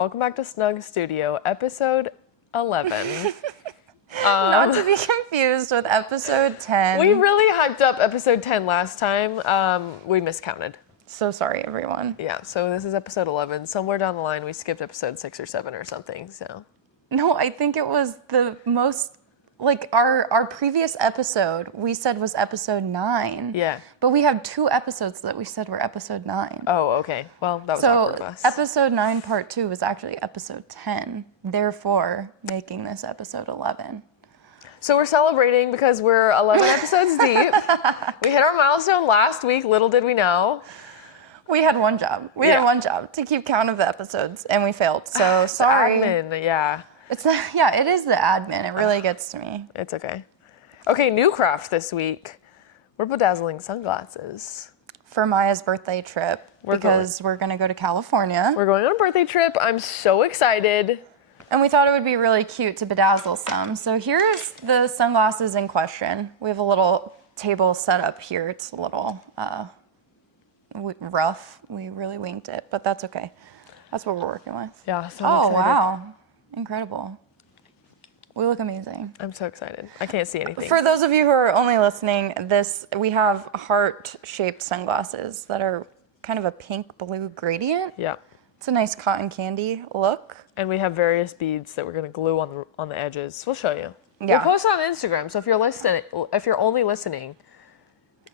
Welcome back to Snug Studio, episode 11. Not to be confused with episode 10. We really hyped up episode 10 last time. We miscounted. So sorry, everyone. Yeah, so this is episode 11. Somewhere down the line, we skipped episode 6 or 7 or something, so. No, I think it was the most, like, our previous episode we said was episode 9. Yeah. But we have 2 episodes that we said were episode 9. Oh, okay. Well, that was awkward of us. Episode 9 part 2 was actually episode 10, therefore making this episode 11. So we're celebrating because we're 11 episodes deep. We hit our milestone last week, little did we know. We had one job. We had one job, to keep count of the episodes, and we failed. So sorry. Admin, yeah. It is the admin. It really gets to me. It's okay. Okay, new craft this week. We're bedazzling sunglasses. For Maya's birthday trip, we're going to go to California. We're going on a birthday trip. I'm so excited. And we thought it would be really cute to bedazzle some. So here's the sunglasses in question. We have a little table set up here. It's a little rough. We really winged it, but that's okay. That's what we're working with. Yeah, so I'm excited. Wow. Incredible. We look amazing. I'm so excited. I can't see anything. For those of you who are only listening, we have heart-shaped sunglasses that are kind of a pink-blue gradient. Yeah. It's a nice cotton candy look. And we have various beads that we're gonna glue on the edges. We'll show you. Yeah. We'll post it on Instagram. So if you're only listening,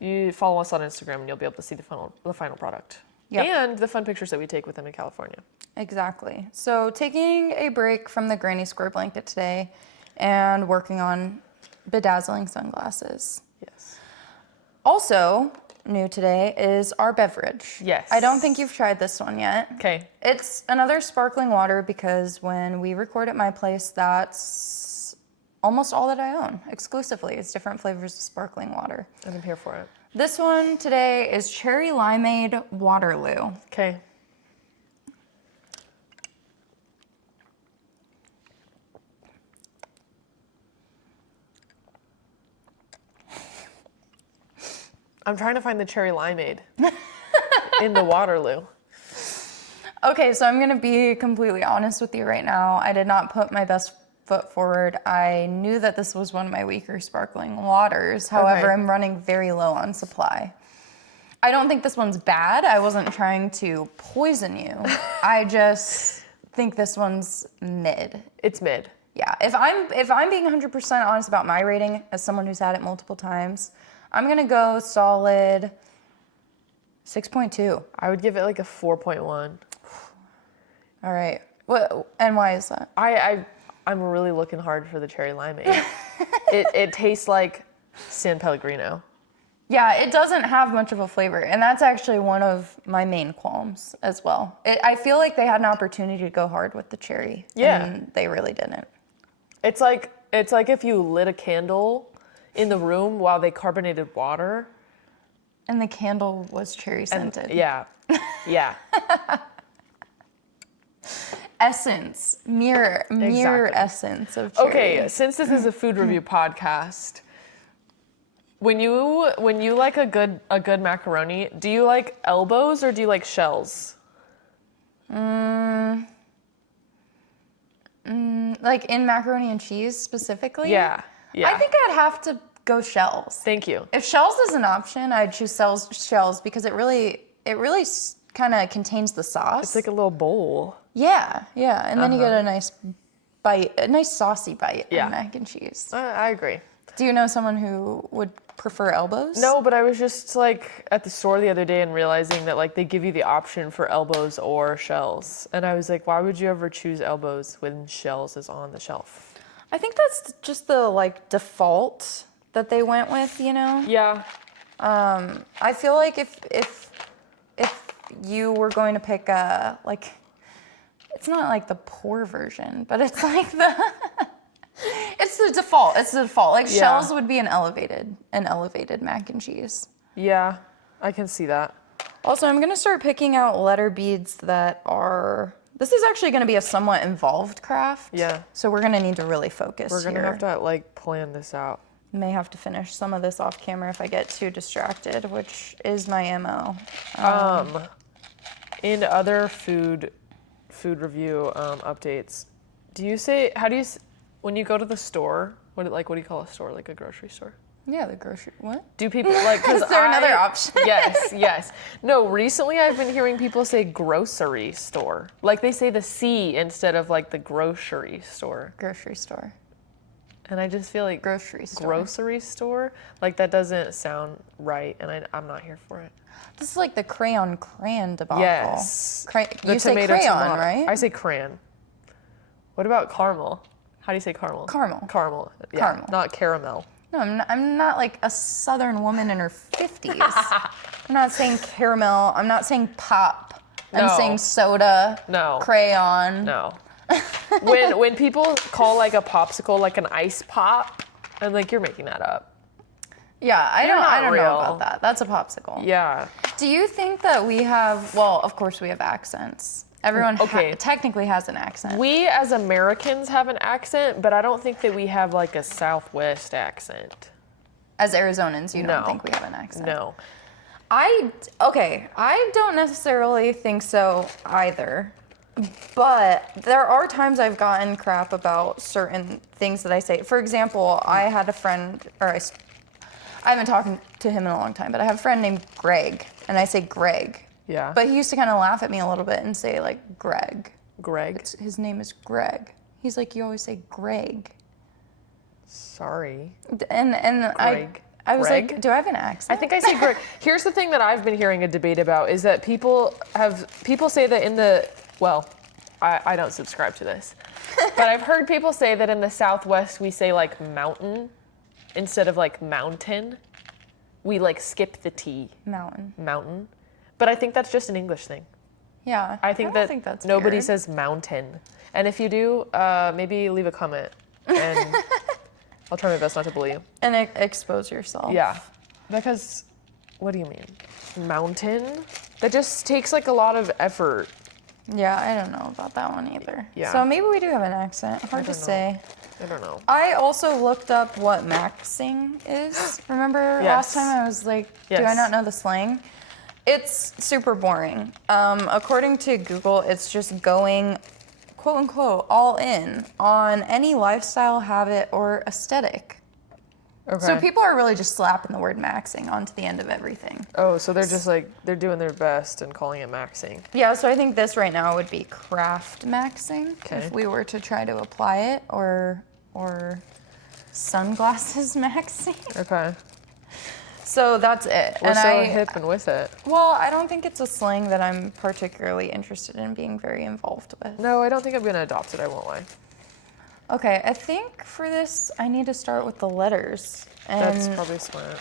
you follow us on Instagram and you'll be able to see the final product. Yep. And the fun pictures that we take with them in California. Exactly. So taking a break from the granny square blanket today and working on bedazzling sunglasses. Yes. Also new today is our beverage. Yes. I don't think you've tried this one yet. Okay. It's another sparkling water because when we record at my place, that's almost all that I own exclusively. It's different flavors of sparkling water. And I'm here for it. This one today is Cherry Limeade Waterloo. Okay. I'm trying to find the cherry limeade in the Waterloo. Okay, so I'm gonna be completely honest with you right now. I did not put my best foot forward. I knew that this was one of my weaker sparkling waters. However, I'm running very low on supply. I don't think this one's bad. I wasn't trying to poison you. I just think this one's mid. It's mid. Yeah, if I'm being 100% honest about my rating as someone who's had it multiple times, I'm gonna go solid 6.2. I would give it like a 4.1. All right. And why is that? I'm really looking hard for the cherry limeade. It tastes like San Pellegrino. Yeah, it doesn't have much of a flavor, and that's actually one of my main qualms as well. I feel like they had an opportunity to go hard with the cherry, and they really didn't. It's like if you lit a candle in the room while they carbonated water. And the candle was cherry scented. Yeah. Essence, mere essence of cherry. Okay, since this is a food review podcast, when you like a good macaroni, do you like elbows or do you like shells? Like in macaroni and cheese specifically? Yeah. I think I'd have to go shells. Thank you. If shells is an option, I'd choose shells because it really kind of contains the sauce. It's like a little bowl. Yeah, and then you get a nice bite, a nice saucy bite of mac and cheese. I agree. Do you know someone who would prefer elbows? No, but I was just like at the store the other day and realizing that like they give you the option for elbows or shells. And I was like, why would you ever choose elbows when shells is on the shelf? I think that's just the like default that they went with, you know? Yeah. I feel like if you were going to pick a like, it's not like the poor version, but it's like it's the default. It's the default. Like shells would be an elevated mac and cheese. Yeah, I can see that. Also, I'm gonna start picking out letter beads that are. This is actually gonna be a somewhat involved craft. Yeah. So we're gonna need to really focus. We're gonna have to like plan this out. May have to finish some of this off camera if I get too distracted, which is my MO. In other food food review updates. When you go to the store, what do you call a store? Like a grocery store? Yeah, the grocery. What? Do people like? Cause Is there another option? Yes. No, recently I've been hearing people say grocery store. Like they say the C instead of like the grocery store. Grocery store. And I just feel like Grocery store. grocery store, like that doesn't sound right, and I'm not here for it. This is like the crayon debacle. Yes. You say crayon, right? I say crayon. What about caramel? How do you say caramel? Caramel. Caramel. Yeah, Caramel. not caramel. No, I'm not like a Southern woman in her 50s. I'm not saying caramel. I'm not saying pop. I'm No. saying soda. No. Crayon. No. when people call like a popsicle like an ice pop, I'm like, you're making that up. Yeah, I They're don't not know real. about that. That's a popsicle. Yeah. Do you think that we have, well, of course we have accents. Everyone Okay. technically has an accent. We as Americans have an accent, but I don't think that we have like a Southwest accent. As Arizonans, you don't No. think we have an accent? No. I don't necessarily think so either. But there are times I've gotten crap about certain things that I say. For example, I had a friend, I haven't talked to him in a long time, but I have a friend named Greg, and I say Greg. Yeah. But he used to kind of laugh at me a little bit and say like Greg. Greg. His name is Greg. He's like, you always say Greg. Sorry. And Greg. I was Greg? like, do I have an accent? I think I say Greg. Here's the thing that I've been hearing a debate about is that people say that I don't subscribe to this, but I've heard people say that in the Southwest we say like mountain instead of like mountain. We like skip the T. Mountain. But I think that's just an English thing. Yeah. I think don't think that's nobody weird. says mountain. And if you do, maybe leave a comment and I'll try my best not to bully you. And expose yourself. Yeah. Because, what do you mean? Mountain? That just takes like a lot of effort. Yeah, I don't know about that one either. Yeah. So maybe we do have an accent. Hard to don't know. say. I don't know. I also looked up what maxing is. Remember last time I was like, do I Yes. not know the slang? It's super boring. According to Google, it's just going, quote unquote, all in on any lifestyle, habit, or aesthetic. Okay. So people are really just slapping the word maxing onto the end of everything. Oh, so they're just like, they're doing their best and calling it maxing. Yeah, so I think this right now would be craft maxing Okay. if we were to try to apply it, or sunglasses maxing. Okay. So that's it. We're so hip and with it. Well, I don't think it's a slang that I'm particularly interested in being very involved with. No, I don't think I'm going to adopt it. I won't lie. Okay, I think for this, I need to start with the letters. And That's probably smart.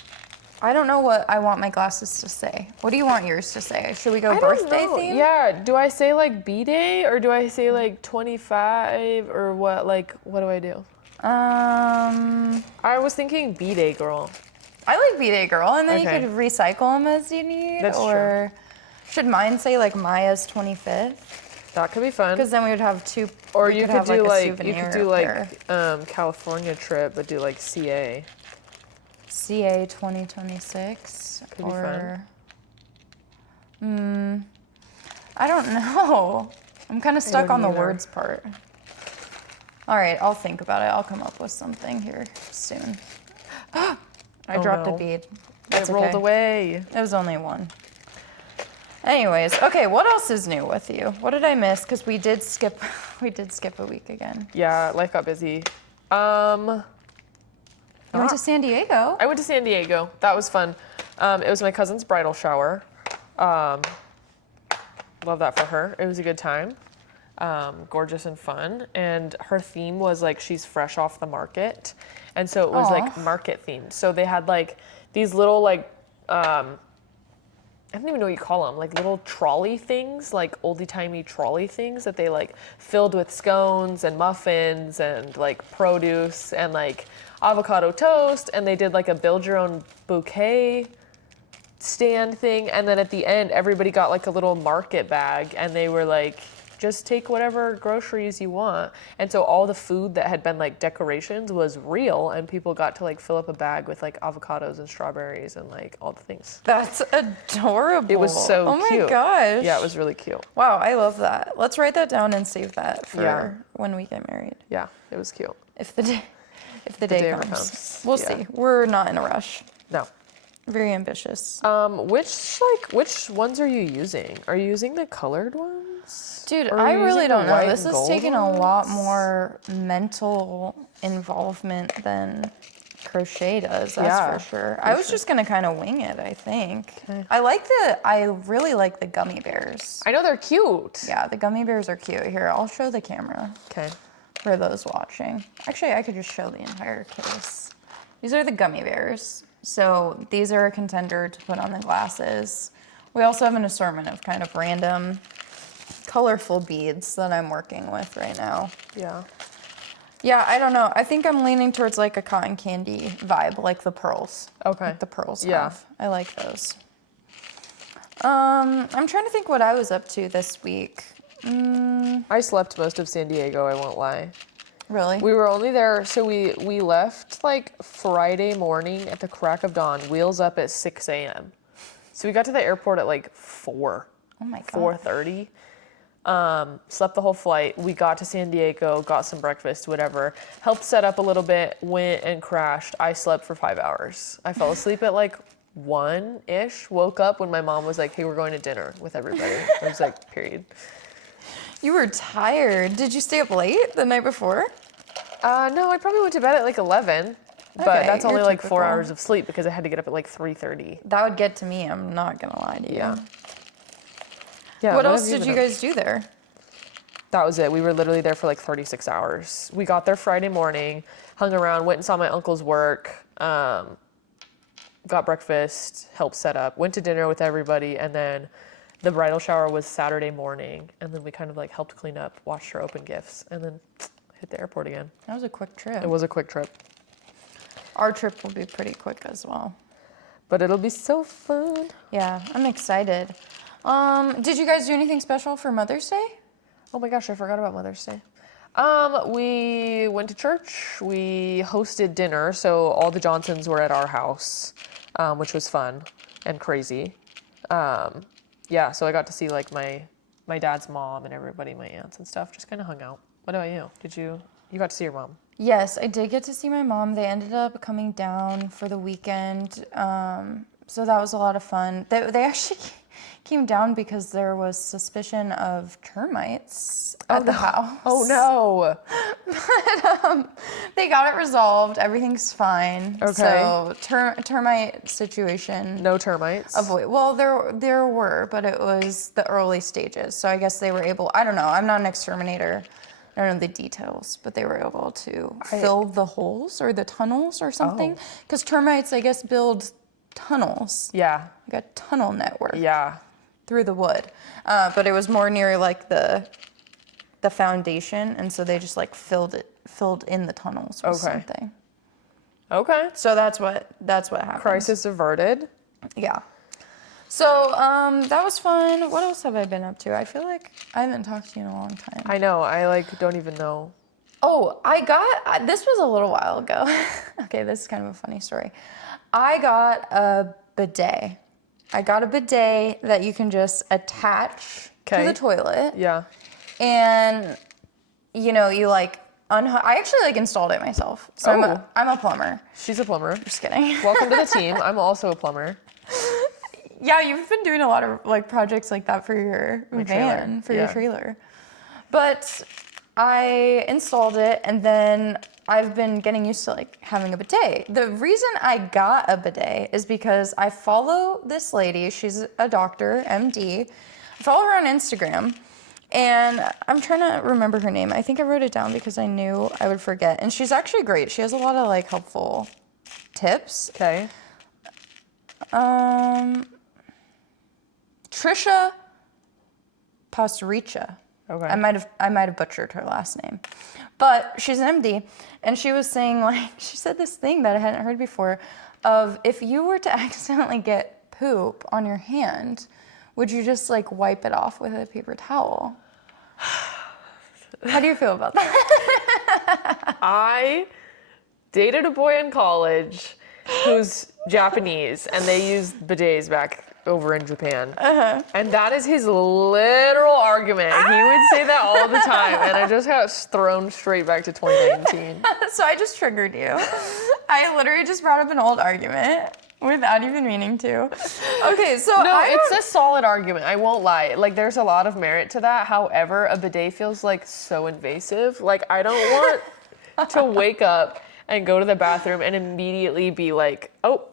I don't know what I want my glasses to say. What do you want yours to say? Should we go I don't birthday know. theme? Yeah. Do I say like B-Day or do I say like 25 or what? Like, what do I do? I was thinking B-Day girl. I like B-Day girl, and then Okay. you could recycle them as you need. That's or should mine say like Maya's 25th? That could be fun. Because then we would have two. Or we you could have, do a like you souvenir could do up there. like California trip, but do like CA. CA 2026. Could be fun. I don't know. I'm kind of stuck on the wouldn't either. words part. All right, I'll think about it. I'll come up with something here soon. I Oh, dropped no. a bead. That's It rolled okay. away. It was only one. Anyways, okay, what else is new with you? What did I miss? Because we did skip a week again. Yeah, life got busy. You went to San Diego. I went to San Diego. That was fun. It was my cousin's bridal shower. Love that for her. It was a good time. Gorgeous and fun. And her theme was like she's fresh off the market. And so it was like market themed. So they had like these little like, I don't even know what you call them, like little trolley things, like oldie-timey trolley things that they like filled with scones and muffins and like produce and like avocado toast. And they did like a build your own bouquet stand thing. And then at the end, everybody got like a little market bag and they were like just take whatever groceries you want. And so all the food that had been like decorations was real, and people got to like fill up a bag with like avocados and strawberries and like all the things. That's adorable. It was so cute. Oh my gosh. Yeah, it was really cute. Wow, I love that. Let's write that down and save that for Yeah. when we get married. Yeah, it was cute. If the day ever comes. comes. We'll Yeah. see. We're not in a rush. No. Very ambitious. Which ones are you using? Are you using the colored ones? Dude, Or are I you really using the don't know. white This and is gold taking a lot ones? more mental involvement than crochet does, that's Yeah, for sure. I was just gonna kind of wing it, I think. I really like the gummy bears. I know they're cute. Yeah, the gummy bears are cute. Here, I'll show the camera Okay. for those watching. Actually, I could just show the entire case. These are the gummy bears. So these are a contender to put on the glasses. We also have an assortment of kind of random colorful beads that I'm working with right now. Yeah. Yeah, I don't know. I think I'm leaning towards like a cotton candy vibe, like the pearls. Okay. Like the pearls Yeah. have. I like those. I'm trying to think what I was up to this week. I slept most of San Diego, I won't lie. Really? We were only there, so we left like Friday morning at the crack of dawn, wheels up at 6 a.m. So we got to the airport at like 4. Oh my God. 4:30. Slept the whole flight. We got to San Diego, got some breakfast, whatever. Helped set up a little bit, went and crashed. I slept for 5 hours. I fell asleep at like 1-ish, woke up when my mom was like, hey, we're going to dinner with everybody. I was like, period. You were tired. Did you stay up late the night before? No, I probably went to bed at like 11. But Okay, that's only you're like 4 typical. hours of sleep because I had to get up at like 3:30. That would get to me. I'm not gonna lie to you. Yeah. Yeah. What else have you did been you up- guys do there? That was it. We were literally there for like 36 hours. We got there Friday morning, hung around, went and saw my uncle's work, got breakfast, helped set up, went to dinner with everybody, and then the bridal shower was Saturday morning, and then we kind of like helped clean up, watched her open gifts, and then hit the airport again. That was a quick trip. It was a quick trip, Our trip will be pretty quick as well. but it'll be so fun. Yeah, I'm excited. Did you guys do anything special for Mother's Day? Oh my gosh, I forgot about Mother's Day. We went to church. We hosted dinner, so all the Johnsons were at our house, which was fun and crazy. Yeah, so I got to see like my dad's mom and everybody, my aunts and stuff. Just kind of hung out. What about you? You got to see your mom? Yes, I did get to see my mom. They ended up coming down for the weekend, so that was a lot of fun. They actually came down because there was suspicion of termites at the house. Oh no. They got it resolved. Everything's fine. Okay. So termite situation. No termites? Avoid. Well, there were, but it was the early stages. So I guess they were able. I don't know. I'm not an exterminator. I don't know the details, but they were able to fill the holes or the tunnels or something. Because termites, I guess, build tunnels. Yeah. Like a tunnel network. Yeah. Through the wood. But it was more near like the foundation, and so they just like filled in the tunnels with something. Okay. So that's what happened. Crisis averted. Yeah. So that was fun. What else have I been up to? I feel like I haven't talked to you in a long time. I know. I like don't even know. Oh, this was a little while ago. Okay, this is kind of a funny story. I got a bidet. I got a bidet that you can just attach to the toilet. Yeah. And, you know, you like, I actually like installed it myself. So I'm a plumber. She's a plumber. Just kidding. Welcome to the team. I'm also a plumber. Yeah, you've been doing a lot of like projects like that for your van, for your trailer. But I installed it, and then I've been getting used to like having a bidet. The reason I got a bidet is because I follow this lady. She's a doctor, MD. I follow her on Instagram, and I'm trying to remember her name. I think I wrote it down because I knew I would forget. And she's actually great. She has a lot of like helpful tips. Okay. Trisha Pastorica. Okay. I might have butchered her last name. But she's an MD, and she was saying, like, she said this thing that I hadn't heard before of if you were to accidentally get poop on your hand, would you just like wipe it off with a paper towel? How do you feel about that? I dated a boy in college who's Japanese, and they use bidets back over in Japan. And that is his literal argument. He would say that all the time, and I just got thrown straight back to 2019. So I just triggered you. I literally just brought up an old argument without even meaning to. Okay, so No, it's a solid argument. I won't lie. Like, there's a lot of merit to that. However, a bidet feels like so invasive. Like, I don't want to wake up and go to the bathroom and immediately be like, oh,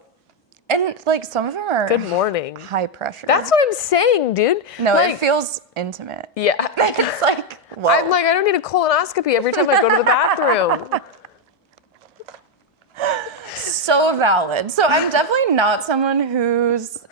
and like some of them are good morning. high pressure. That's what I'm saying, dude. No, like, it feels intimate. Yeah. It's like, whoa. I'm like, I don't need a colonoscopy every time I go to the bathroom. So valid. So I'm definitely not someone who's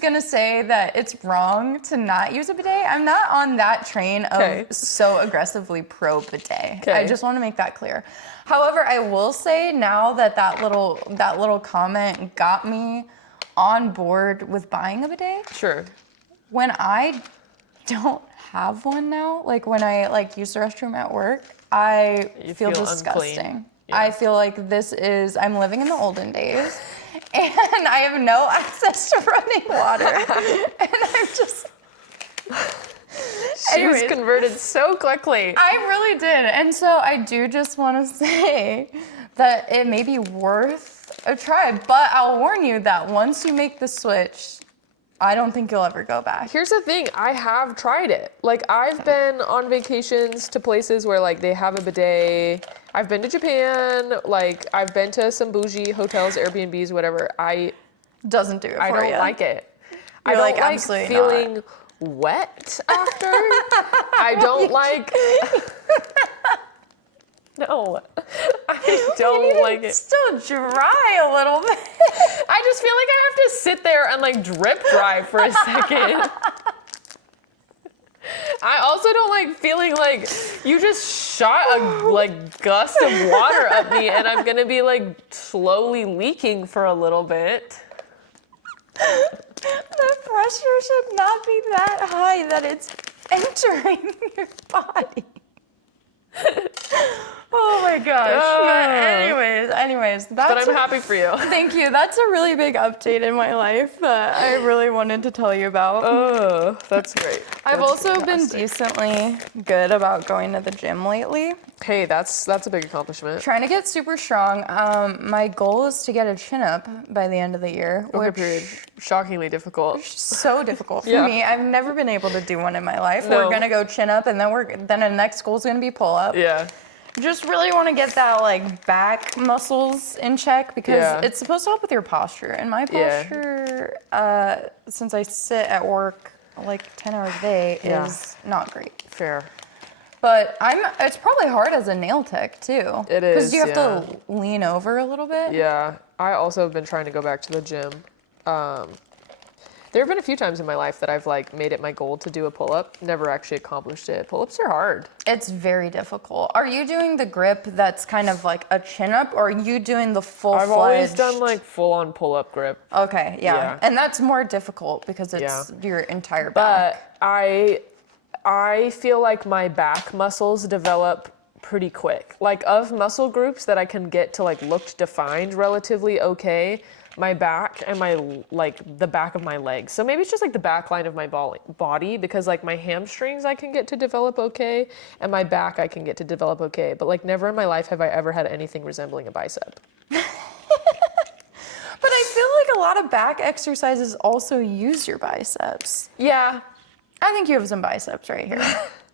gonna say that it's wrong to not use a bidet. I'm not on that train of so aggressively pro bidet. I just want to make that clear. However, I will say now that that little comment got me on board with buying a bidet. Sure. When I don't have one now, like when I like use the restroom at work, I feel disgusting. Unclean. Yeah. I feel like I'm living in the olden days and I have no access to running water. And I'm just... She was converted so quickly. I really did. And so I do just want to say that it may be worth a try, but I'll warn you that once you make the switch, I don't think you'll ever go back. Here's the thing, I have tried it. Like, I've been on vacations to places where like they have a bidet. I've been to Japan, like I've been to some bougie hotels, Airbnbs, whatever. Doesn't do it for you. I don't like it. I You're don't like, like absolutely feeling not. Wet after. I don't like. No, I don't like it. Still dry a little bit. I just feel like I have to sit there and like drip dry for a second. I also don't like feeling like you just shot a like gust of water at me and I'm gonna be like slowly leaking for a little bit. The pressure should not be that high that it's entering your body. Oh my gosh. But anyways, But I'm happy for you. Thank you. That's a really big update in my life that I really wanted to tell you about. Oh, that's great. I've also been decently good about going to the gym lately. Hey, that's a big accomplishment. Trying to get super strong. My goal is to get a chin up by the end of the year. Which period. Shockingly difficult. So difficult for me. I've never been able to do one in my life. No. We're gonna go chin up, and then the next goal is gonna be pull up. Yeah. Just really want to get that like back muscles in check because it's supposed to help with your posture. And my posture, since I sit at work like 10 hours a day, is not great. Fair. But it's probably hard as a nail tech too. It is. Because you have to lean over a little bit. Yeah. I also have been trying to go back to the gym. There have been a few times in my life that I've like made it my goal to do a pull-up. Never actually accomplished it. Pull-ups are hard. It's very difficult. Are you doing the grip that's kind of like a chin-up, or are you doing the full-fledged? I've always done like full-on pull-up grip. Okay, yeah. And that's more difficult because it's your entire back. But I feel like my back muscles develop pretty quick. Like of muscle groups that I can get to like look defined relatively okay, my back and the back of my legs. So maybe it's just like the back line of my body because like my hamstrings I can get to develop okay and my back I can get to develop okay. But like never in my life have I ever had anything resembling a bicep. But I feel like a lot of back exercises also use your biceps. Yeah. I think you have some biceps right here.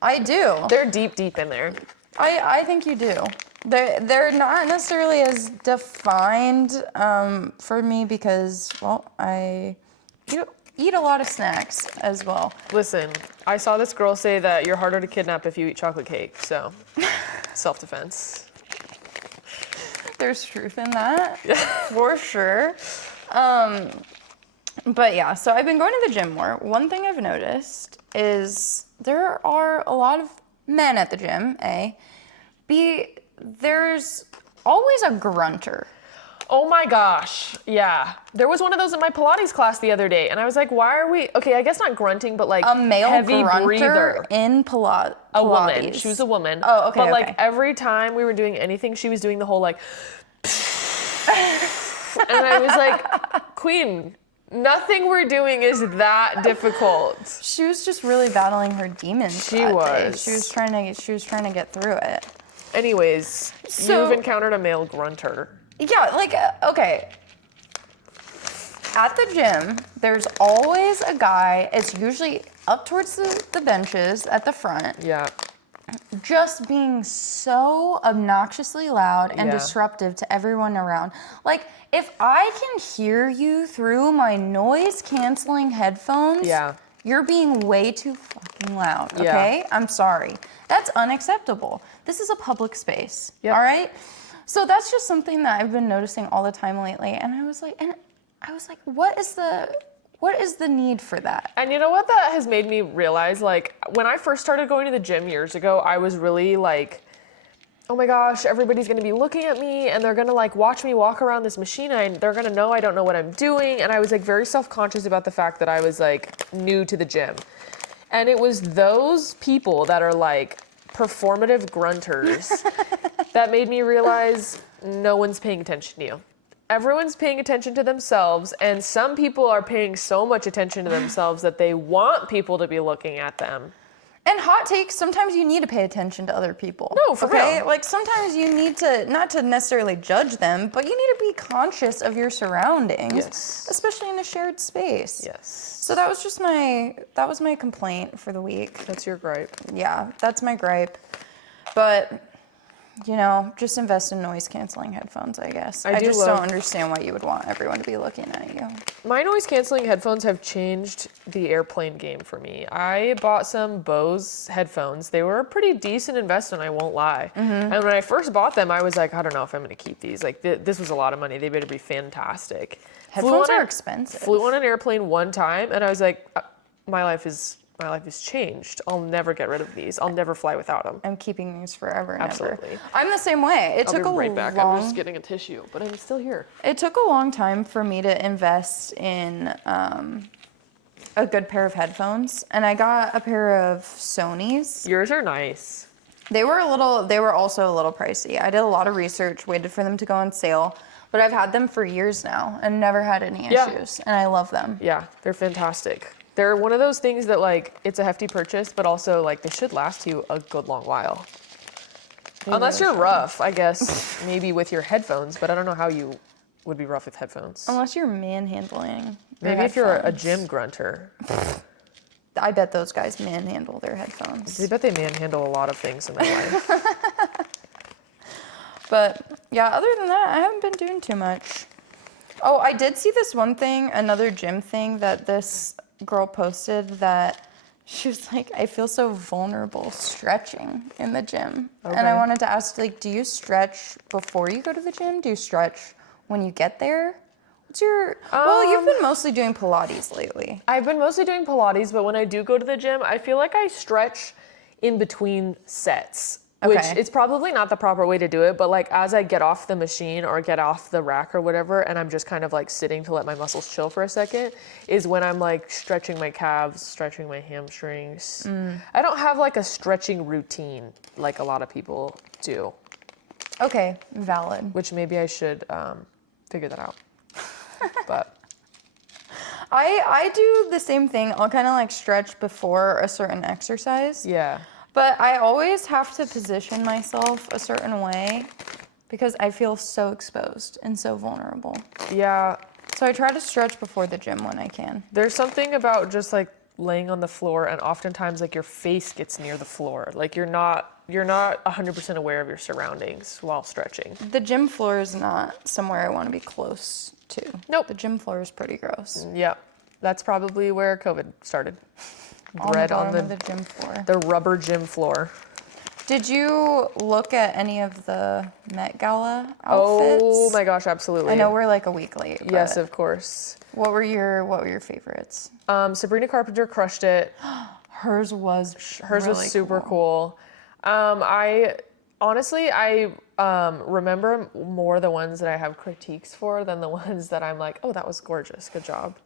I do. They're deep in there. I think you do. They're not necessarily as defined for me because, well, I eat a lot of snacks as well. Listen, I saw this girl say that you're harder to kidnap if you eat chocolate cake, so self-defense. There's truth in that, for sure. But yeah, so I've been going to the gym more. One thing I've noticed is there are a lot of men at the gym, A. B, there's always a grunter. Oh my gosh. Yeah. There was one of those in my Pilates class the other day, and I was like, why are we, okay, I guess not grunting, but like A male heavy grunter breather. in Pilates. A woman. She was a woman. Oh, okay. But like okay. every time we were doing anything, she was doing the whole like, and I was like, Queen, nothing we're doing is that difficult. She was just really battling her demons. She that was. Day. She was trying to get through it. Anyways, So- you've encountered a male grunter. Yeah, like, okay. At the gym, there's always a guy, it's usually up towards the benches at the front, Yeah. just being so obnoxiously loud and Yeah. disruptive to everyone around. Like, if I can hear you through my noise canceling headphones, Yeah. you're being way too fucking loud, Yeah. okay? I'm sorry. That's unacceptable. This is a public space, Yep. all right? So that's just something that I've been noticing all the time lately, and I was like, what is the need for that? And you know what that has made me realize? Like, when I first started going to the gym years ago, I was really like, oh my gosh, everybody's gonna be looking at me and they're gonna like watch me walk around this machine and they're gonna know I don't know what I'm doing. And I was like very self-conscious about the fact that I was like new to the gym. And it was those people that are like performative grunters that made me realize no one's paying attention to you. Everyone's paying attention to themselves, and some people are paying so much attention to themselves that they want people to be looking at them. And hot takes, sometimes you need to pay attention to other people. No, for real. Like sometimes you need to, not to necessarily judge them, but you need to be conscious of your surroundings. Yes. Especially in a shared space. Yes. So that was my complaint for the week. That's your gripe. Yeah, that's my gripe. But, you know, just invest in noise canceling headphones, I guess. I just don't understand why you would want everyone to be looking at you. My noise canceling headphones have changed the airplane game for me. I bought some Bose headphones. They were a pretty decent investment, I won't lie. And when I first bought them, I was like, I don't know if I'm going to keep these. Like, this was a lot of money. They better be fantastic. Headphones are expensive. Flew on an airplane one time, and I was like, my life is changed. I'll never get rid of these. I'll never fly without them. I'm keeping these forever and Absolutely. ever. I'm the same way. It took I'll be a right back. long I'm just getting a tissue, but I'm still here. It took a long time for me to invest in a good pair of headphones, and I got a pair of Sony's. Yours are nice. They were also a little pricey. I did a lot of research, waited for them to go on sale, but I've had them for years now and never had any issues, and I love them. Yeah, they're fantastic. They're one of those things that like, it's a hefty purchase, but also like they should last you a good long while. Unless you're rough, I guess, maybe with your headphones, but I don't know how you would be rough with headphones. Unless you're manhandling your Maybe if you're a headphones. gym grunter. I bet those guys manhandle their headphones. I bet they manhandle a lot of things in their life. But yeah, other than that, I haven't been doing too much. Oh, I did see this one thing, another gym thing that this girl posted that she was like, I feel so vulnerable stretching in the gym. Okay. And I wanted to ask, like, do you stretch before you go to the gym? Do you stretch when you get there? What's your, well, you've been mostly doing Pilates lately. I've been mostly doing Pilates, but when I do go to the gym, I feel like I stretch in between sets. Which Okay. it's probably not the proper way to do it, but like as I get off the machine or get off the rack or whatever, and I'm just kind of like sitting to let my muscles chill for a second, is when I'm like stretching my calves, stretching my hamstrings. I don't have like a stretching routine like a lot of people do, Okay, valid. which maybe I should figure that out. But I do the same thing. I'll kind of like stretch before a certain exercise. yeah. But I always have to position myself a certain way because I feel so exposed and so vulnerable. Yeah, So I try to stretch before the gym when I can. there's something about just like laying on the floor, and oftentimes like your face gets near the floor. Like you're not 100% aware of your surroundings while stretching. The gym floor is not somewhere I want to be close to. Nope. The gym floor is pretty gross. Yep. That's probably where COVID started. On Bread the on bottom the, of the gym floor. the rubber gym floor. Did you look at any of the Met Gala outfits? Oh my gosh, absolutely. I know we're like a week late. But Yes, of course. What were your favorites? Sabrina Carpenter crushed it. Hers was Hers really was super cool. I Honestly, I remember more the ones that I have critiques for than the ones that I'm like, oh, that was gorgeous. Good job.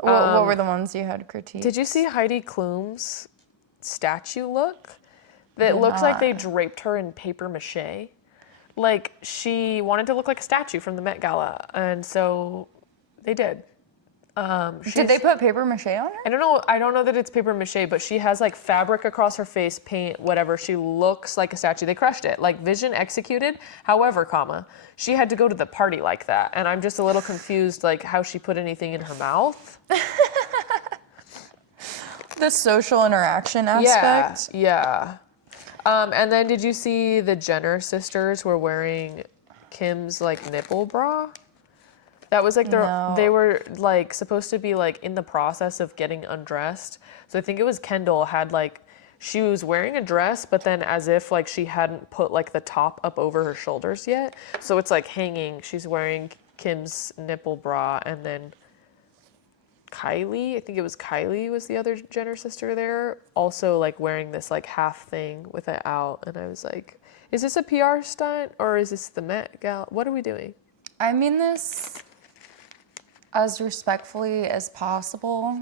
What were the ones you had critiques? Did you see Heidi Klum's statue look? That Did looked like they not. draped her in paper mache. Like, she wanted to look like a statue from the Met Gala, and so they did. Did they put paper mache on her? I don't know that it's paper mache, but she has like fabric across her face, paint, whatever. She looks like a statue. They crushed it. Like, vision executed. However, she had to go to the party like that. And I'm just a little confused, like, how she put anything in her mouth. The social interaction aspect. Yeah. And then did you see the Jenner sisters were wearing Kim's like nipple bra? That was like No. they were like supposed to be like in the process of getting undressed. So I think it was Kendall had like, she was wearing a dress, but then as if like she hadn't put like the top up over her shoulders yet. So it's like hanging. She's wearing Kim's nipple bra, and then Kylie, I think it was Kylie was the other Jenner sister there, also like wearing this like half thing with it out. And I was like, is this a PR stunt or is this the Met Gala? What are we doing? I mean this as respectfully as possible.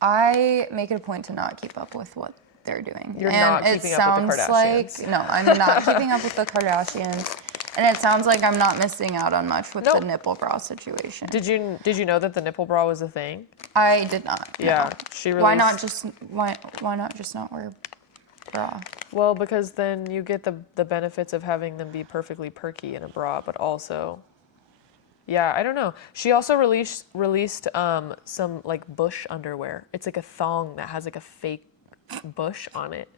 I make it a point to not keep up with what they're doing. You're not keeping up with the Kardashians. No, I'm not keeping up with the Kardashians. And it sounds like I'm not missing out on much with the nipple bra situation. Did you know that the nipple bra was a thing? I did not. No. Yeah, she released. Why not just not wear bra? Well, because then you get the benefits of having them be perfectly perky in a bra, but also, yeah, I don't know. She also released some like bush underwear. It's like a thong that has like a fake bush on it.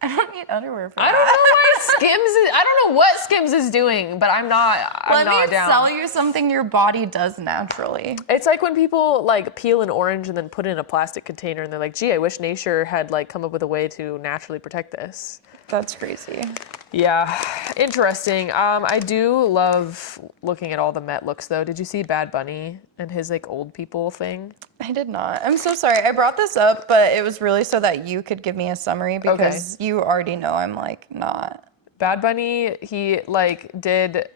I don't need underwear for I don't know why I don't know what Skims is doing, but I'm not down. Let me sell you something your body does naturally. It's like when people like peel an orange and then put it in a plastic container and they're like, gee, I wish nature had like come up with a way to naturally protect this. That's crazy. Yeah, interesting. I do love looking at all the Met looks though. Did you see Bad Bunny and his like old people thing? I did not. I'm so sorry. I brought this up, but it was really so that you could give me a summary because you already know I'm like not. Bad Bunny, he like did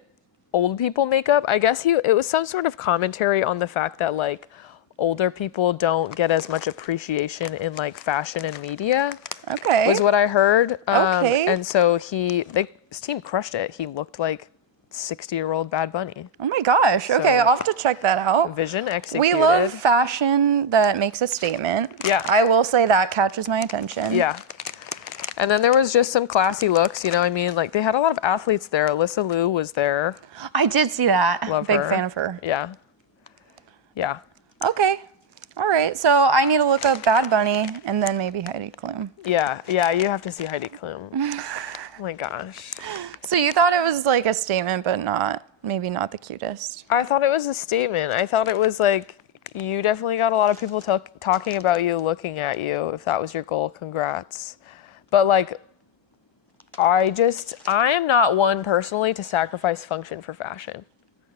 old people makeup. I guess it was some sort of commentary on the fact that like older people don't get as much appreciation in like fashion and media. Okay. Was what I heard. Okay. And so his team crushed it. He looked like 60-year-old Bad Bunny. Oh my gosh. Okay, I'll have to check that out. Vision executed. We love fashion that makes a statement. Yeah. I will say that catches my attention. Yeah. And then there was just some classy looks, you know, I mean, like they had a lot of athletes there. Alyssa Liu was there. I did see that. Love Big her. fan of her. Yeah. Yeah. Okay. All right. So I need to look up Bad Bunny and then maybe Heidi Klum. Yeah, you have to see Heidi Klum. Oh my gosh. So you thought it was like a statement, but maybe not the cutest. I thought it was a statement. I thought it was like, you definitely got a lot of people talking about you, looking at you. If that was your goal, congrats. But like, I am not one personally to sacrifice function for fashion.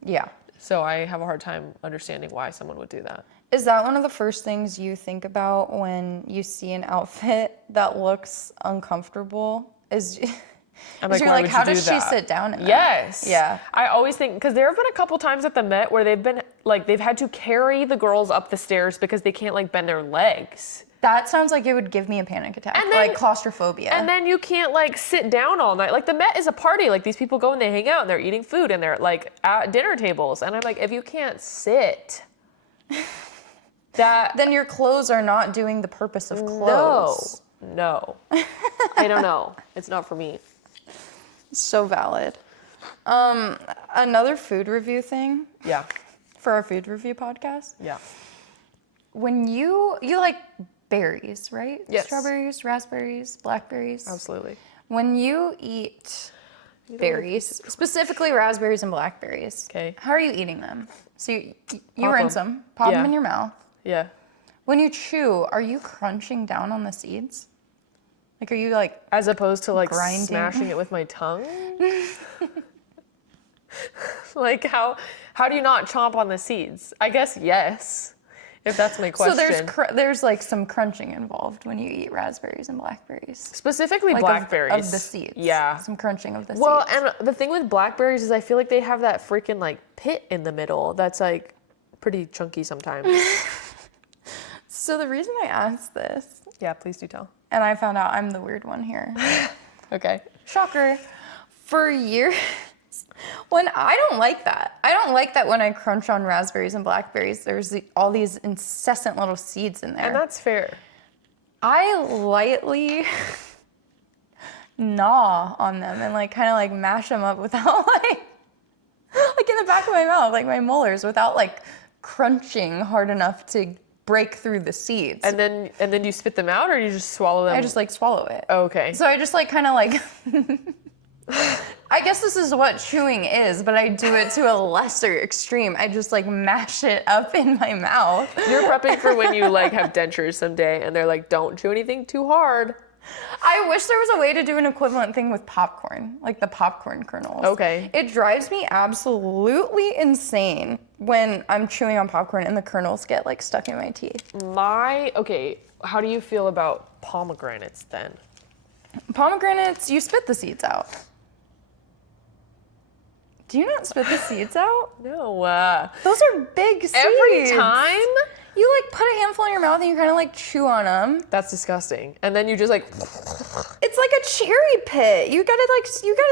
Yeah. So I have a hard time understanding why someone would do that. Is that one of the first things you think about when you see an outfit that looks uncomfortable? I'm like, you're why like, would how you do does she that? sit down in that? Yes. Yeah. I always think, because there have been a couple times at the Met where they've had to carry the girls up the stairs because they can't like bend their legs. That sounds like it would give me a panic attack, And then- like claustrophobia. And then you can't like sit down all night. Like the Met is a party. Like these people go and they hang out and they're eating food and they're like at dinner tables. And I'm like, if you can't sit, then your clothes are not doing the purpose of clothes. No. I don't know. It's not for me. So valid. Another food review thing Yeah. for our food review podcast. Yeah. When you like berries, right? Yes. Strawberries, raspberries, blackberries. Absolutely. When you eat berries, specifically raspberries and blackberries, Okay. how are you eating them? So you Pop rinse them, pop them Yeah. in your mouth. Yeah. When you chew, are you crunching down on the seeds? Like, are you like, As opposed to like Grinding. smashing it with my tongue. Like how do you not chomp on the seeds? I guess yes. If that's my question. So there's like some crunching involved when you eat raspberries and blackberries. Specifically Like blackberries. of the seeds. Yeah. Some crunching of the seeds. Well, and the thing with blackberries is I feel like they have that freaking like pit in the middle that's like pretty chunky sometimes. So the reason I asked this, Yeah, please do tell. and I found out I'm the weird one here. Okay. Shocker. For years, when I don't like that. I don't like that when I crunch on raspberries and blackberries, there's all these incessant little seeds in there. And that's fair. I lightly gnaw on them and like kind of like mash them up without like in the back of my mouth, like my molars, without like crunching hard enough to break through the seeds. And then you spit them out, or you just swallow them? I just like swallow it. Oh, okay. So I just like kind of like, I guess this is what chewing is, but I do it to a lesser extreme. I just like mash it up in my mouth. You're prepping for when you like have dentures someday, and they're like, don't chew anything too hard. I wish there was a way to do an equivalent thing with popcorn, like the popcorn kernels. Okay. It drives me absolutely insane when I'm chewing on popcorn and the kernels get like stuck in my teeth. Okay, how do you feel about pomegranates then? Pomegranates, you spit the seeds out. Do you not spit the seeds out? No. Those are big seeds. Every time? You like put a handful in your mouth and you kind of like chew on them. That's disgusting. And then you just like. It's like a cherry pit. You gotta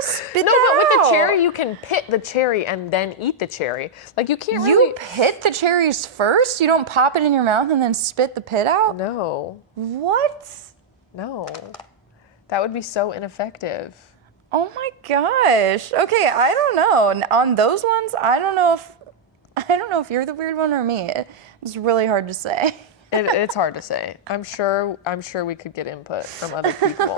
spit No, that but with out. the cherry, you can pit the cherry and then eat the cherry. Like you can't You really. pit the cherries first? You don't pop it in your mouth and then spit the pit out? No. What? No. That would be so ineffective. Oh my gosh. Okay, I don't know. On those ones, I don't know if you're the weird one or me. It's really hard to say. It's hard to say. I'm sure we could get input from other people.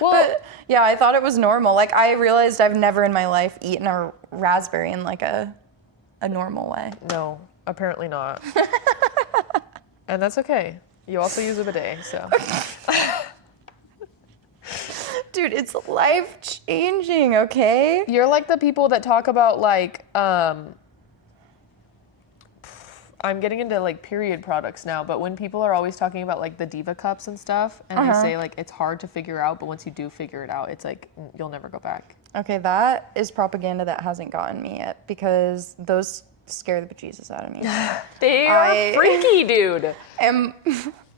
Well, But yeah, I thought it was normal. Like I realized I've never in my life eaten a raspberry in like a normal way. no, apparently not. And that's okay. You also use a bidet, so. Dude, it's life changing, okay? You're like the people that talk about like I'm getting into like period products now, but when people are always talking about like the Diva cups and stuff, and they say like it's hard to figure out, but once you do figure it out, it's like you'll never go back. Okay, that is propaganda that hasn't gotten me yet because those scare the bejesus out of me. They are freaky, dude. I'm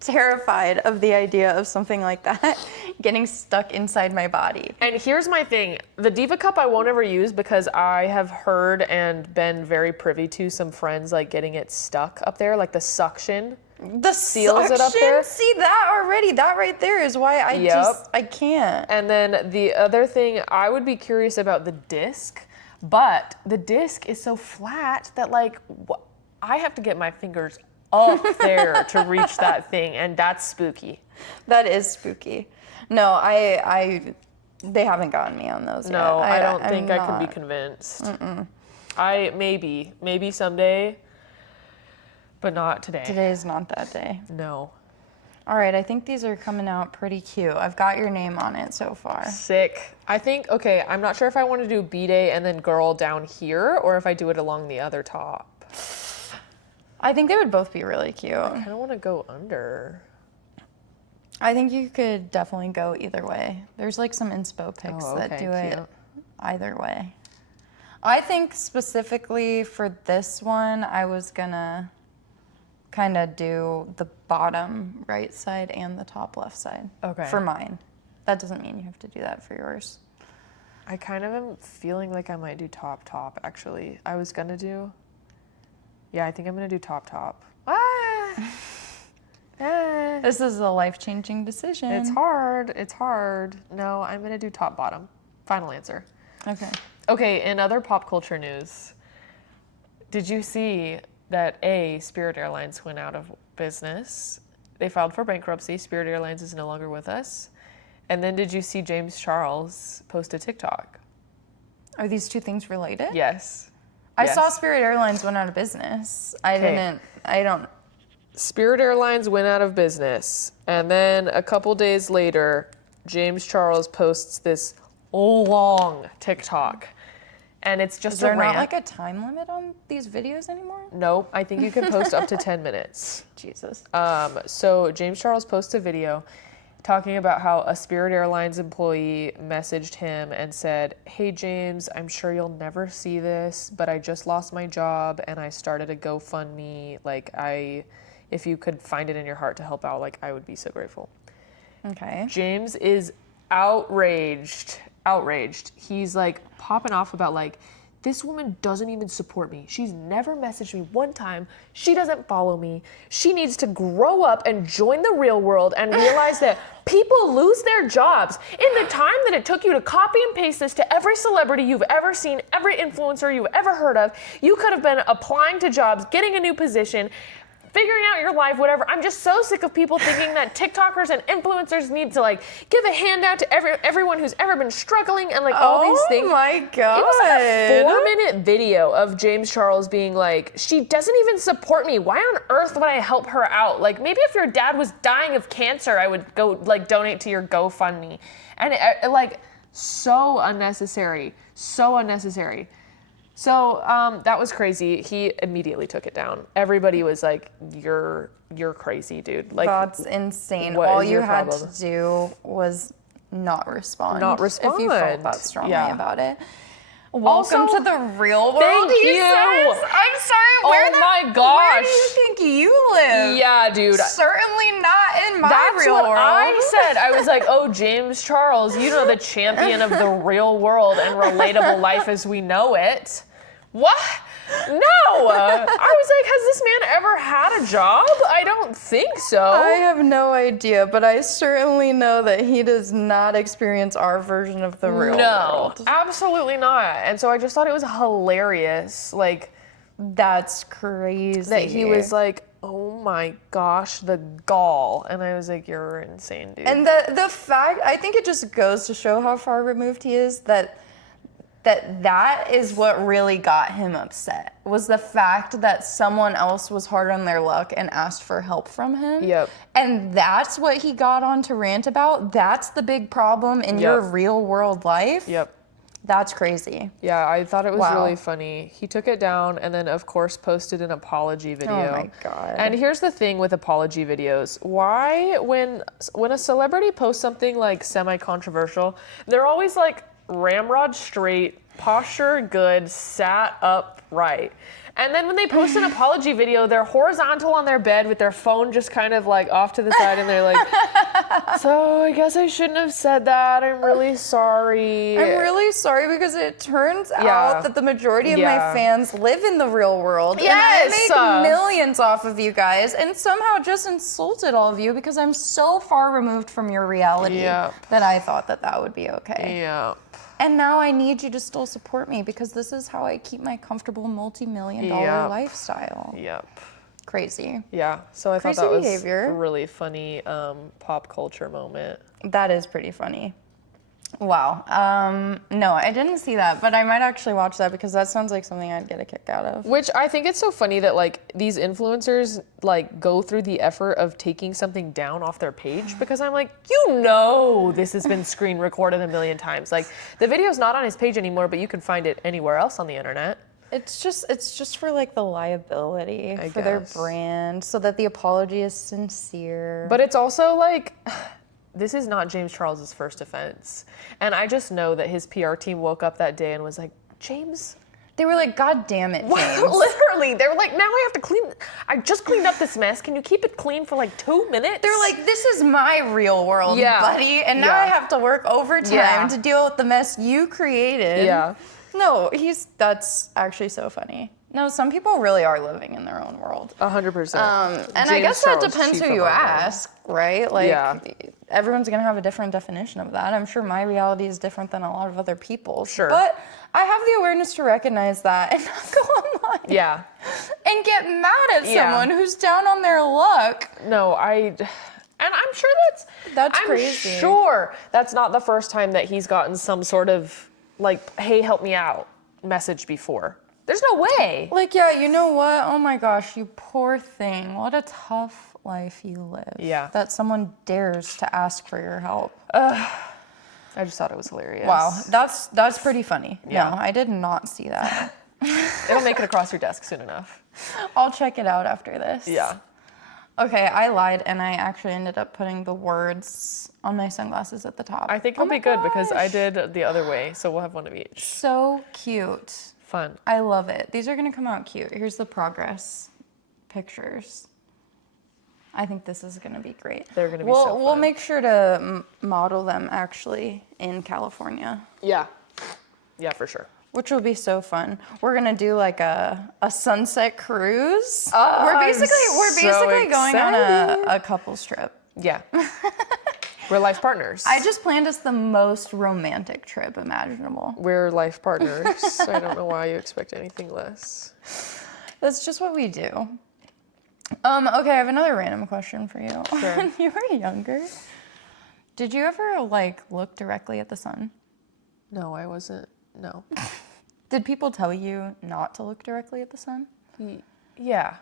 terrified of the idea of something like that getting stuck inside my body. And here's my thing. The Diva cup I won't ever use because I have heard and been very privy to some friends like getting it stuck up there, like the suction. The seals suction? it up there. See that already? That right there is why I can't. And then the other thing, I would be curious about the disc, but the disc is so flat that like I have to get my fingers up there to reach that thing, and that's spooky. That is spooky. No, they haven't gotten me on those yet. No, I don't think I not. could be convinced. I maybe someday, but not today. Today's not that day. No. All right, I think these are coming out pretty cute. I've got your name on it so far. Sick. I think, okay, I'm not sure if I want to do bidet and then girl down here, or if I do it along the other top. I think they would both be really cute. I kind of want to go under. I think you could definitely go either way. There's like some inspo pics that do it either way. I think specifically for this one, I was gonna kind of do the bottom right side and the top left side. Okay. For mine. That doesn't mean you have to do that for yours. I kind of am feeling like I might do top, actually. I was gonna do, yeah, I think I'm gonna do top. Ah! This is a life-changing decision. It's hard. No, I'm gonna do top, bottom. Final answer. Okay. Okay, in other pop culture news, did you see that Spirit Airlines went out of business? They filed for bankruptcy. Spirit Airlines is no longer with us. And then did you see James Charles post a TikTok? Are these two things related? Yes. I Yes. saw Spirit Airlines went out of business. I don't. Spirit Airlines went out of business. And then a couple days later, James Charles posts this long TikTok. and it's just Is there a rant. not like a time limit on these videos anymore? Nope, I think you can post up to 10 minutes. Jesus. So James Charles posted a video talking about how a Spirit Airlines employee messaged him and said, "Hey James, I'm sure you'll never see this, but I just lost my job and I started a GoFundMe. Like, if you could find it in your heart to help out, like, I would be so grateful." Okay. James is outraged. He's like popping off about like, this woman doesn't even support me. She's never messaged me one time. She doesn't follow me. She needs to grow up and join the real world and realize that people lose their jobs. In the time that it took you to copy and paste this to every celebrity you've ever seen, every influencer you've ever heard of, you could have been applying to jobs, getting a new position, figuring out your life, whatever. I'm just so sick of people thinking that TikTokers and influencers need to like give a handout to everyone who's ever been struggling and like all these things. Oh my God. It was like a 4-minute video of James Charles being like, she doesn't even support me. Why on earth would I help her out? Like, maybe if your dad was dying of cancer, I would go like donate to your GoFundMe. And it like, so unnecessary. So that was crazy. He immediately took it down. Everybody was like, "You're crazy, dude." Like, that's insane. what All is you your had problem? to do was not respond. Not respond. If you felt that strongly Yeah. about it. Welcome Also, to the real world. thank he you. says. I'm sorry. Oh Where my Where gosh. do you think you live? yeah, dude. Certainly not in my That's real what world. I said. I was like, "Oh, James Charles, you know, the champion of the real world and relatable life as we know it." What? No! I was like, has this man ever had a job? I don't think so. I have no idea, but I certainly know that he does not experience our version of the real world. No, absolutely not. And so I just thought it was hilarious, like, That's crazy. that he was like, "Oh my gosh, the gall." And I was like, "You're insane, dude." And the fact, I think it just goes to show how far removed he is, that is what really got him upset, was the fact that someone else was hard on their luck and asked for help from him. Yep. And that's what he got on to rant about. That's the big problem in your real world life. Yep. That's crazy. Yeah, I thought it was Wow. really funny. He took it down and then, of course, posted an apology video. Oh my God. And here's the thing with apology videos. Why, when a celebrity posts something like semi-controversial, they're always like ramrod straight, posture good, sat upright. And then when they post an apology video, they're horizontal on their bed with their phone just kind of like off to the side, and they're like, "So I guess I shouldn't have said that. I'm really sorry." I'm really sorry because it turns Yeah. out that the majority of Yeah. my fans live in the real world. Yes. And I make millions off of you guys and somehow just insulted all of you because I'm so far removed from your reality Yep. that I thought that would be okay. Yeah. And now I need you to still support me because this is how I keep my comfortable multi-million-dollar Yep. lifestyle. Yep. Crazy. Yeah. So I thought Crazy that was behavior. a really funny pop culture moment. That is pretty funny. Wow. No, I didn't see that, but I might actually watch that because that sounds like something I'd get a kick out of. Which I think it's so funny that like these influencers like go through the effort of taking something down off their page, because I'm like, you know, this has been screen recorded a million times. Like, the video's not on his page anymore, but you can find it anywhere else on the internet. It's just for like the liability I for their guess. brand, so that the apology is sincere. But it's also like, this is not James Charles's first offense. And I just know that his PR team woke up that day and was like, "James." they were like, "God damn it, James!" Literally, they were like, "Now I have to clean. I just cleaned up this mess. Can you keep it clean for like 2 minutes?" They're like, "This is my real world, Yeah. buddy, and now Yeah. I have to work overtime Yeah. to deal with the mess you created." Yeah. No, that's actually so funny. No, some people really are living in their own world. 100%. And I James guess that Charles, depends chief who you of our world. ask, right? Like, Yeah. everyone's gonna have a different definition of that. I'm sure my reality is different than a lot of other people's. Sure. But I have the awareness to recognize that and not go online Yeah. and get mad at Yeah. someone who's down on their luck. No, and I'm sure That's I'm crazy. sure that's not the first time that he's gotten some sort of like, "Hey, help me out" message before. There's no way. Like, yeah, you know what? Oh my gosh, you poor thing. What a tough life you live. Yeah. That someone dares to ask for your help. I just thought it was hilarious. Wow, that's pretty funny. Yeah. No, I did not see that. It'll make it across your desk soon enough. I'll check it out after this. Yeah. Okay, I lied and I actually ended up putting the words on my sunglasses at the top. I think it'll be good because I did the other way, so we'll have one of each. So cute. Fun. I love it. These are gonna come out cute. Here's the progress pictures. I think this is gonna be great. They're gonna be so fun. We'll make sure to model them actually in California. Yeah. Yeah, for sure. Which will be so fun. We're gonna do like a sunset cruise. Oh, we're basically going on excited. a couples trip. Yeah. We're life partners. I just planned us the most romantic trip imaginable. We're life partners. I don't know why you expect anything less. That's just what we do. Okay, I have another random question for you. Sure. When you were younger, did you ever like look directly at the sun? No, I wasn't. No. Did people tell you not to look directly at the sun? Yeah.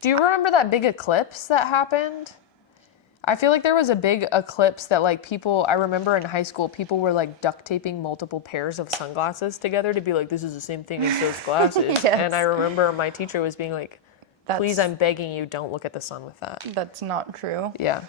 Do you remember that big eclipse that happened? I feel like there was a big eclipse that like people, I remember in high school, people were like duct taping multiple pairs of sunglasses together to be like, this is the same thing as those glasses. Yes. And I remember my teacher was being like, please, I'm begging you, don't look at the sun with that. That's not true. Yeah.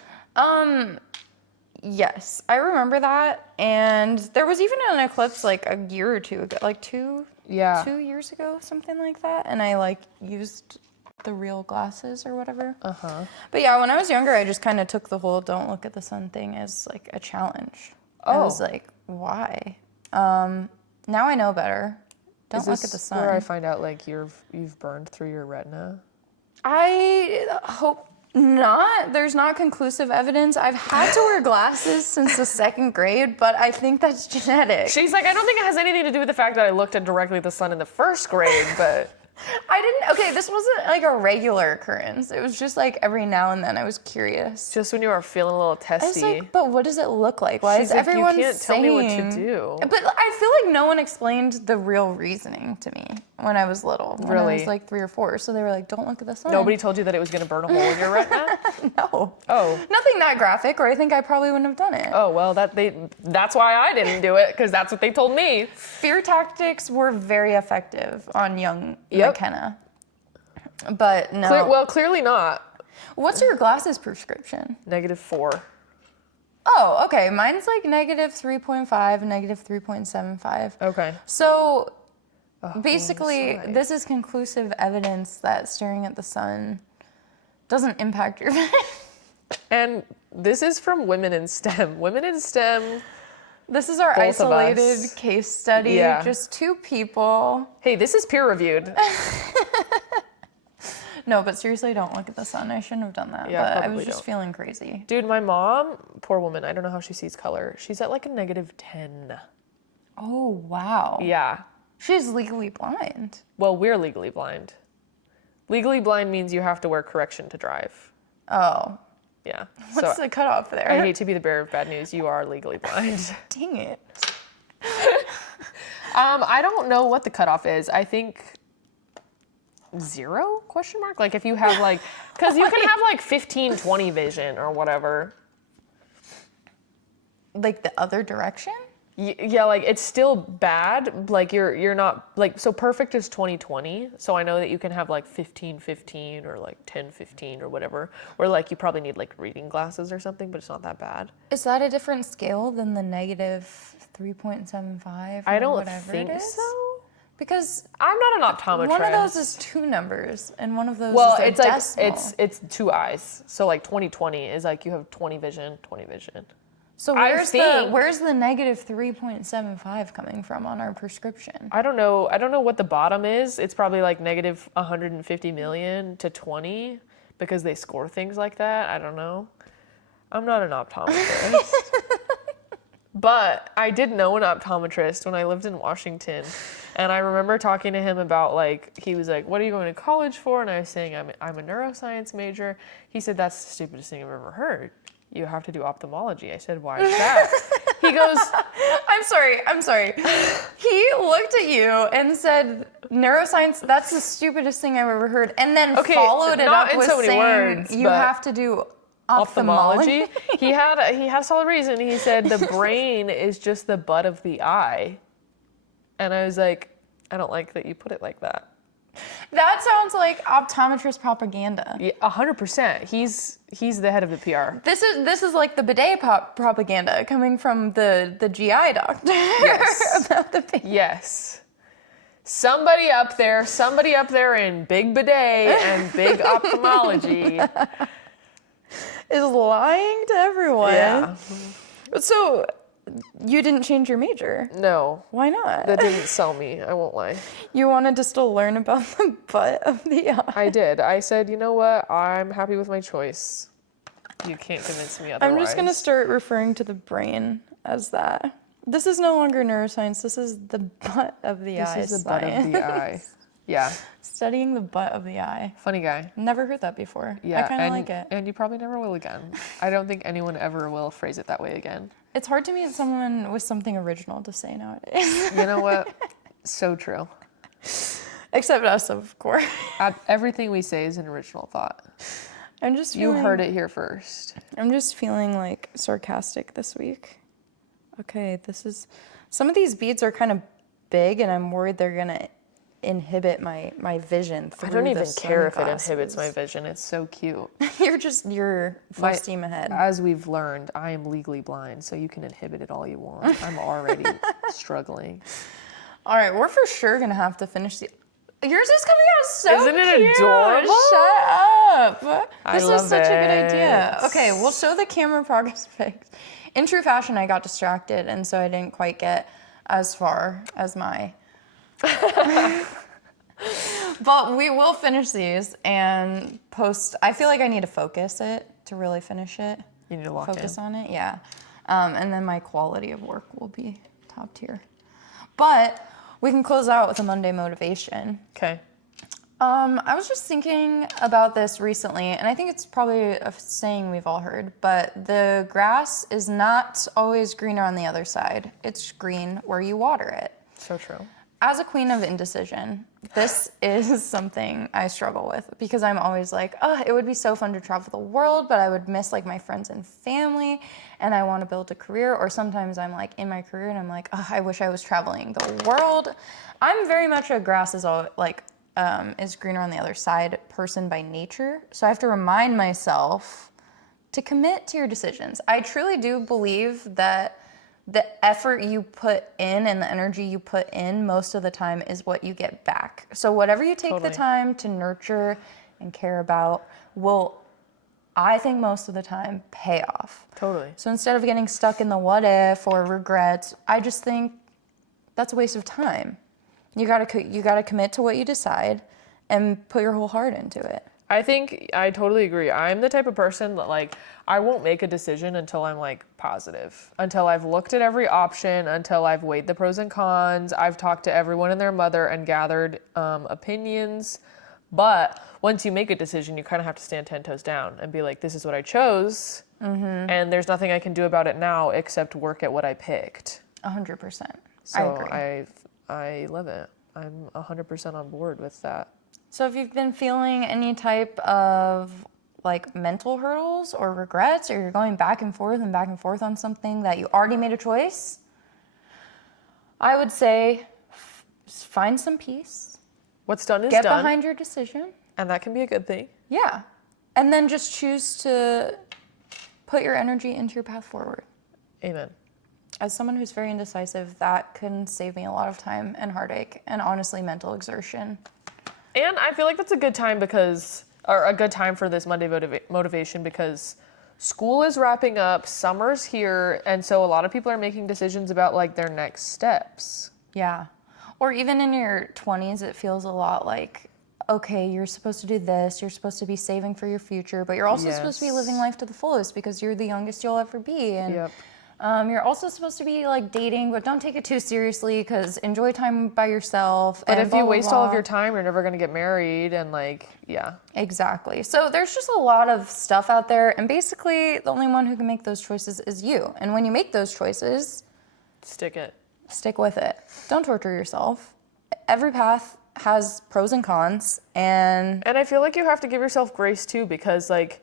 Yes, I remember that. And there was even an eclipse like a year or two ago, like 2 years ago, something like that. And I like used the real glasses or whatever. Uh-huh. But yeah, when I was younger, I just kind of took the whole don't look at the sun thing as like a challenge. I was like, why? Now I know better. Don't look at the sun. Where I find out like you've burned through your retina? I hope not. There's not conclusive evidence. I've had to wear glasses since the 2nd grade, but I think that's genetic. She's like, I don't think it has anything to do with the fact that I looked at directly at the sun in the 1st grade, but This wasn't like a regular occurrence. It was just like every now and then I was curious. just when you were feeling a little I was testy. like, but what does it look like? Why She's is like, everyone you can't saying... tell me what to do. But I feel like no one explained the real reasoning to me when I was little. When I was Really? like 3 or 4. So they were like, don't look at the sun. Nobody told you that it was going to burn a hole in your retina? No. Oh. Nothing that graphic, or I think I probably wouldn't have done it. Oh, well, that's why I didn't do it, because that's what they told me. Fear tactics were very effective on young Yep. McKenna. But no. Clearly not. What's your glasses prescription? -4. Oh, okay. Mine's like -3.5, -3.75. Okay. So Oh, basically, sorry. this is conclusive evidence that staring at the sun doesn't impact your vision. And this is from Women in STEM. Women in STEM. This is our Both of isolated us. case study. Yeah. Just 2 people. Hey, this is peer reviewed. No, but seriously, don't look at the sun. I shouldn't have done that. Yeah, but I probably was just don't. feeling crazy. Dude, my mom, poor woman, I don't know how she sees color. She's at like a -10. Oh, wow. Yeah. She's legally blind. Well, we're legally blind. Legally blind means you have to wear correction to drive. Oh. Yeah. What's the cutoff there? I hate to be the bearer of bad news. You are legally blind. Dang it. I don't know what the cutoff is. I think 0 ? Like if you have like, because you can have like 15/20 vision or whatever. Like the other direction? Yeah, like it's still bad. Like you're not like, so perfect is 20/20. So I know that you can have like 15/15 or like 10/15 or whatever. Or like you probably need like reading glasses or something, but it's not that bad. Is that a different scale than the -3.75? I don't whatever think it is? so. Because I'm not an optometrist. one of those is 2 numbers, and one of those well, is a it's like decimal. it's 2 eyes. So like 20/20 is like you have 20 vision, 20 vision. So I where's think- the -3.75 coming from on our prescription? I don't know what the bottom is. It's probably like -150 million to 20 because they score things like that. I don't know. I'm not an optometrist. But I did know an optometrist when I lived in Washington. And I remember talking to him about like, he was like, what are you going to college for? And I was saying, I'm a neuroscience major. He said, that's the stupidest thing I've ever heard. You have to do ophthalmology. I said, why is that? He goes, I'm sorry. He looked at you and said, neuroscience, that's the stupidest thing I've ever heard. And then followed it not up in with so many saying words, you but- have to do ophthalmology. He had a solid reason. He said the brain is just the butt of the eye. And I was like, I don't like that you put it like that. That sounds like optometrist propaganda. Yeah, 100%. He's the head of the PR. This is like the bidet propaganda coming from the GI doctor. Yes. About the baby. Yes. Somebody up there in big bidet and big ophthalmology is lying to everyone. Yeah. So you didn't change your major? No. Why not? That didn't sell me, I won't lie. You wanted to still learn about the butt of the eye. I did. I said, you know what? I'm happy with my choice. You can't convince me otherwise. I'm just going to start referring to the brain as that. This is no longer neuroscience. This is the butt of the eye. This is the butt of the eye. Yeah. Studying the butt of the eye. Funny guy. Never heard that before. Yeah. I kind of like it. And you probably never will again. I don't think anyone ever will phrase it that way again. It's hard to meet someone with something original to say nowadays. You know what? So true. Except us, of course. Everything we say is an original thought. I'm just You heard it here first. I'm just feeling like sarcastic this week. Okay, some of these beads are kind of big and I'm worried they're gonna inhibit my vision through I don't even care if it sunglasses. inhibits my vision. It's so cute. You're full steam ahead. As we've learned, I am legally blind, so you can inhibit it all you want. I'm already struggling. All right, we're for sure gonna have to finish the. Yours is coming out so Isn't it cute. adorable? Shut up. This love is such a good idea. it. Okay, we'll show the camera progress pics. In true fashion, I got distracted, and so I didn't quite get as far as my. But we will finish these and post. I feel like I need to focus it to really finish it. You need to lock Focus in. on it, yeah. And then my quality of work will be top tier. But we can close out with a Monday motivation. Okay. I was just thinking about this recently, and I think it's probably a saying we've all heard, but the grass is not always greener on the other side. It's green where you water it. So true. As a queen of indecision, this is something I struggle with because I'm always like, oh, it would be so fun to travel the world, but I would miss like my friends and family, and I want to build a career. Or sometimes I'm like in my career and I'm like, oh, I wish I was traveling the world. I'm very much a grass is all like is greener on the other side person by nature. So I have to remind myself to commit to your decisions. I truly do believe that the effort you put in and the energy you put in most of the time is what you get back. So whatever you take the time to nurture and care about will, I think most of the time, pay off. Totally. So instead of getting stuck in the what if or regrets, I just think that's a waste of time. You gotta commit to what you decide and put your whole heart into it. I think I totally agree. I'm the type of person that like, I won't make a decision until I'm like positive, until I've looked at every option, until I've weighed the pros and cons. I've talked to everyone and their mother and gathered opinions. But once you make a decision, you kind of have to stand 10 toes down and be like, this is what I chose. Mm-hmm. And there's nothing I can do about it now except work at what I picked. 100%. So I agree. I love it. I'm 100% on board with that. So if you've been feeling any type of like mental hurdles or regrets, or you're going back and forth on something that you already made a choice, I would say find some peace. What's done is Get done. behind your decision. And that can be a good thing. Yeah. And then just choose to put your energy into your path forward. Amen. As someone who's very indecisive, that can save me a lot of time and heartache and honestly mental exertion. And I feel like that's a good time a good time for this Monday motivation because school is wrapping up, summer's here, and so a lot of people are making decisions about like their next steps. Yeah. Or even in your 20s, it feels a lot like, okay, you're supposed to do this, you're supposed to be saving for your future, but you're also supposed to be living life to the fullest because you're the youngest you'll ever be. And Yep. You're also supposed to be like dating, but don't take it too seriously because enjoy time by yourself. But and if you blah, waste blah, all of blah. your time, you're never going to get married and like, yeah. Exactly. So there's just a lot of stuff out there, and basically the only one who can make those choices is you. And when you make those choices, Stick with it. Don't torture yourself. Every path has pros and cons, and I feel like you have to give yourself grace too because like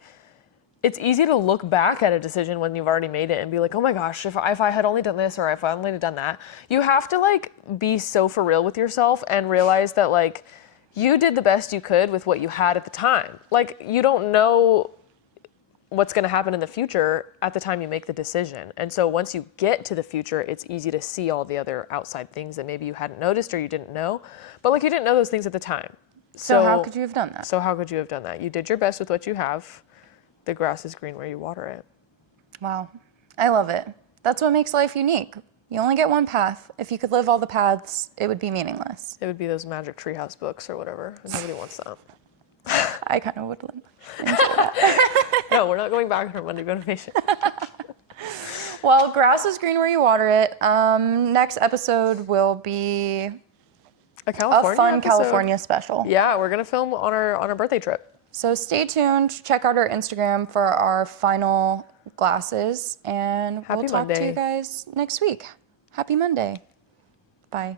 it's easy to look back at a decision when you've already made it and be like, oh my gosh, if I had only done this or if I only had done that. You have to like be so for real with yourself and realize that like you did the best you could with what you had at the time. Like you don't know what's going to happen in the future at the time you make the decision. And so once you get to the future, it's easy to see all the other outside things that maybe you hadn't noticed or you didn't know. But like you didn't know those things at the time. So how could you have done that? So how could you have done that? You did your best with what you have. The grass is green where you water it. Wow. I love it. That's what makes life unique. You only get one path. If you could live all the paths, it would be meaningless. It would be those Magic Treehouse books or whatever. Nobody wants that. I kind of would enjoy that. No, we're not going back on Monday motivation. Well, grass is green where you water it. Next episode will be A California fun episode. California special. Yeah, we're gonna film on our birthday trip. So stay tuned. Check out our Instagram for our final glasses, and Happy we'll talk to Monday. you guys next week. Happy Monday. Bye.